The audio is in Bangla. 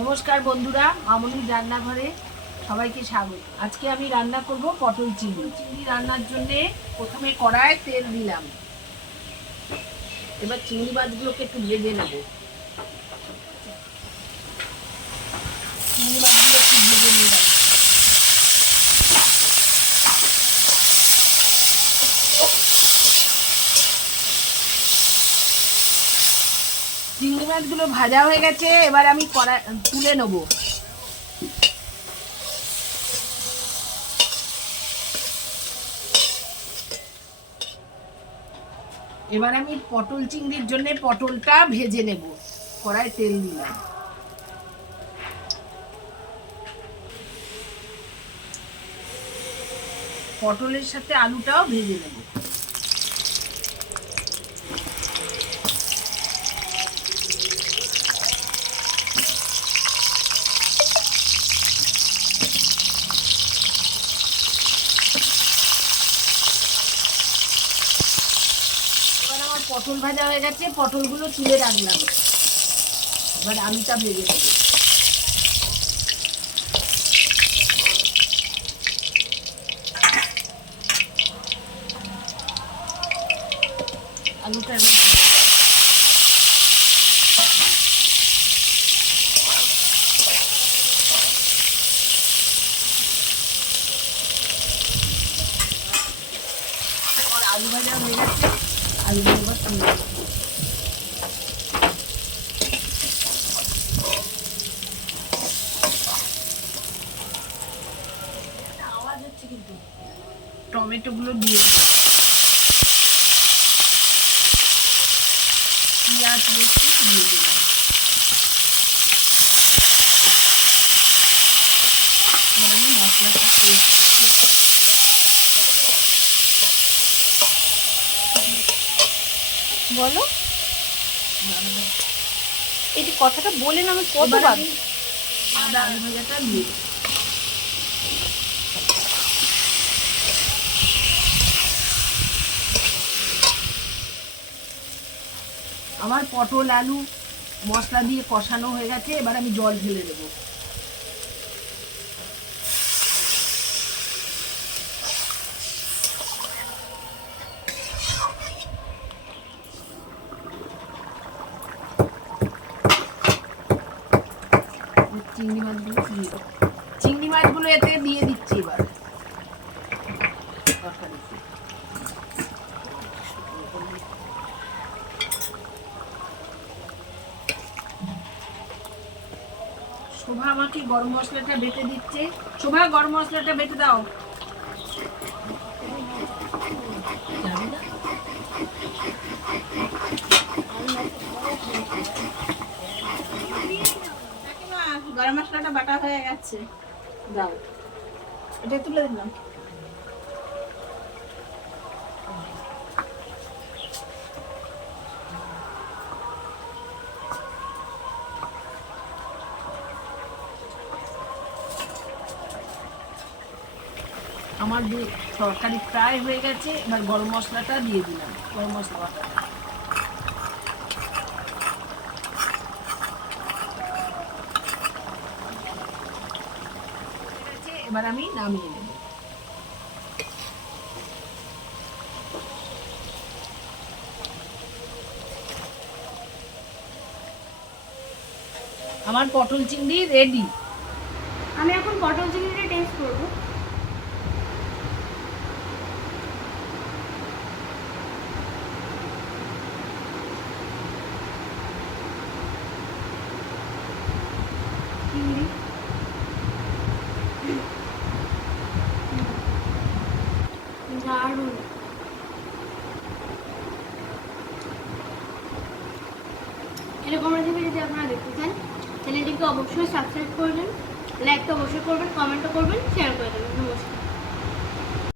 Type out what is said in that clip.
নমস্কার বন্ধুরা, মামনির রান্নাঘরে সবাইকে স্বাগত। আজকে আমি রান্না করব পটল চিংড়ি। চিংড়ি রান্নার জন্য প্রথমে কড়ায় তেল দিলাম। এবার চিংড়ি মাছগুলোকে একটু ভেজে নেব। চিংড়ি মাছগুলো একটু ভেজে নিলাম। চিংড়ি মাছগুলো ভাজা হয়ে গেছে, এবার আমি কড়াই তুলে নেব। এবার আমি পটল চিংড়ির জন্য পটলটা ভেজে নেব। কড়াই তেল দিলাম। পটলের সাথে আলুটাও ভেজে নেব। পটল ভাজা হয়ে গেছে, পটলগুলো তুলে রাখলাম। এবার আলুটা ভেজে নেব। আলুটা এবার আলু ভাজা হয়ে গেছে, আলুগুলো এবার তুলে নেব। আওয়াজ হচ্ছে কিন্তু। টমেটোগুলো দিয়ে দিলাম। পেঁয়াজ রসুন দিয়ে দিলাম। আমি মশলাটা দিয়ে দিচ্ছি। বলো, এই যে কথাটা বলেন আমি কতবার। আদা আলু ভাজাটা দিয়ে আমার পটল আলু মশলা দিয়ে কষানো হয়ে গেছে, এবার আমি জল ঢেলে দেবো। চিংড়ি মাছগুলো এতে দিয়ে দিচ্ছি। এবার শোভা আমাকে গরম মশলাটা বেটে দিচ্ছে। শোভা, গরম মশলাটা বেটে দাও। গরম মশলাটা বাটা হয়ে গেছে, দাও। এটা তুলে দিলাম। আমার তরকারি প্রায় হয়ে গেছে, এবার গরম মশলাটা দিয়ে দিলাম। গরম মশলা বাটা এবার আমি নামিয়ে নেব। আমার পটল চিংড়ি রেডি। আমি এখন পটল চিংড়িটা টেস্ট করব। চিংড়ি দারুণ। এরকম রেসিপি যদি আপনারা দেখতে চান, চ্যানেলটিকে অবশ্যই সাবস্ক্রাইব করবেন, লাইক তো অবশ্যই করবেন, কমেন্টও করবেন, শেয়ার করে দেবেন। নমস্কার।